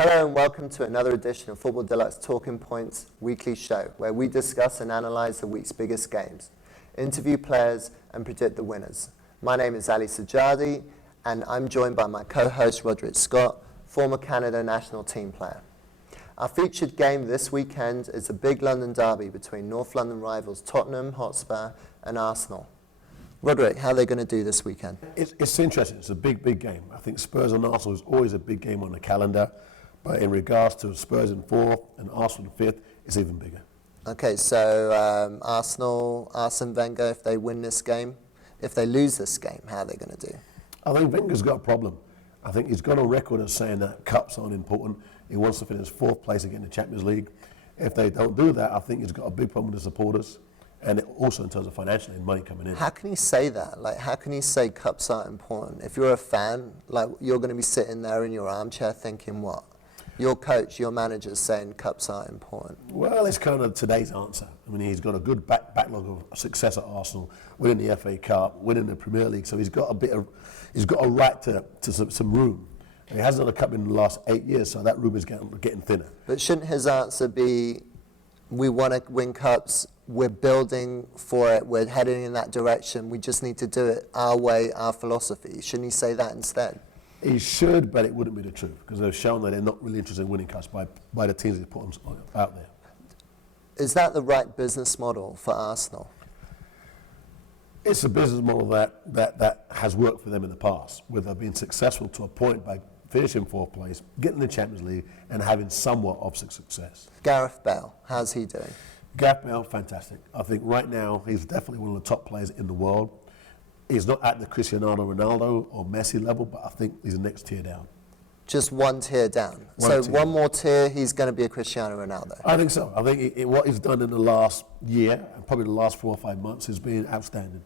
Hello and welcome to another edition of Football Deluxe Talking Points weekly show, where we discuss and analyse the week's biggest games, interview players and predict the winners. My name is Ali Sajadi and I'm joined by my co-host Roderick Scott, former Canada national team player. Our featured game this weekend is a big London derby between North London rivals Tottenham Hospur and Arsenal. Roderick, how are they going to do this weekend? It's interesting. It's a big game. I think Spurs and Arsenal is always a big game on the calendar. But in regards to Spurs in fourth and Arsenal in fifth, it's even bigger. Okay, so Arsenal, Arsen Wenger, if they win this game, if they lose this game, how are they going to do? I think Wenger's got a problem. I think he's gone on record as saying that cups aren't important. He wants to finish fourth place again in the Champions League. If they don't do that, I think he's got a big problem with the supporters. And also in terms of financially and money coming in. How can he say that? Like, how can he say cups aren't important? If you're a fan, like, you're going to be sitting there in your armchair thinking what? Your coach, your manager's saying cups aren't important. Well, it's kind of today's answer. I mean, he's got a good backlog of success at Arsenal, winning the FA Cup, winning the Premier League. So he's got a right to some room. He hasn't done a cup in the last 8 years, so that room is getting thinner. But shouldn't his answer be, we want to win cups, we're building for it, we're heading in that direction, we just need to do it our way, our philosophy? Shouldn't he say that instead? He should, but it wouldn't be the truth, because they've shown that they're not really interested in winning cups by the teams they put them out there. Is that the right business model for Arsenal? It's a business model that has worked for them in the past, where they've been successful to a point by finishing fourth place, getting the Champions League, and having somewhat of success. Gareth Bale, how's he doing? Gareth Bale, fantastic. I think right now he's definitely one of the top players in the world. He's not at the Christiano Ronaldo or Messi level, but I think he's the next tier down. Just one tier down. One more tier, he's going to be a Cristiano Ronaldo. I think so. I think what he's done in the last year, and probably the last 4 or 5 months, has been outstanding.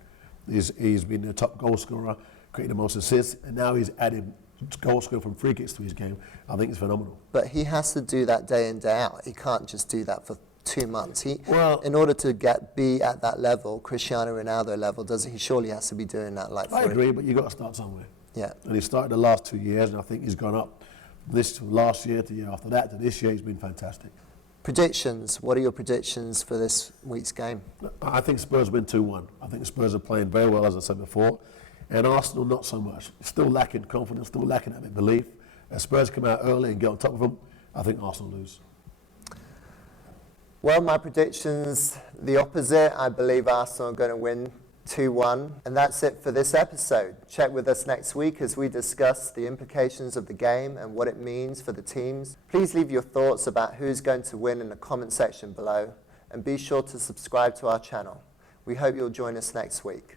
He's been the top goal scorer, creating the most assists, and now he's added goal scorer from free kicks to his game. I think it's phenomenal. But he has to do that day in, day out. He can't just do that for 2 months. In order to be at that level, Cristiano Ronaldo level, he surely has to be doing that like I agree, but you've got to start somewhere. Yeah. And he started the last 2 years, and I think he's gone up this to last year, to the year after that, to this year. He's been fantastic. Predictions. What are your predictions for this week's game? I think Spurs win 2-1. I think Spurs are playing very well, as I said before, and Arsenal not so much. Still lacking confidence, still lacking that belief. As Spurs come out early and get on top of them, I think Arsenal lose. Well, my prediction's the opposite. I believe Arsenal are going to win 2-1. And that's it for this episode. Check with us next week as we discuss the implications of the game and what it means for the teams. Please leave your thoughts about who's going to win in the comment section below. And be sure to subscribe to our channel. We hope you'll join us next week.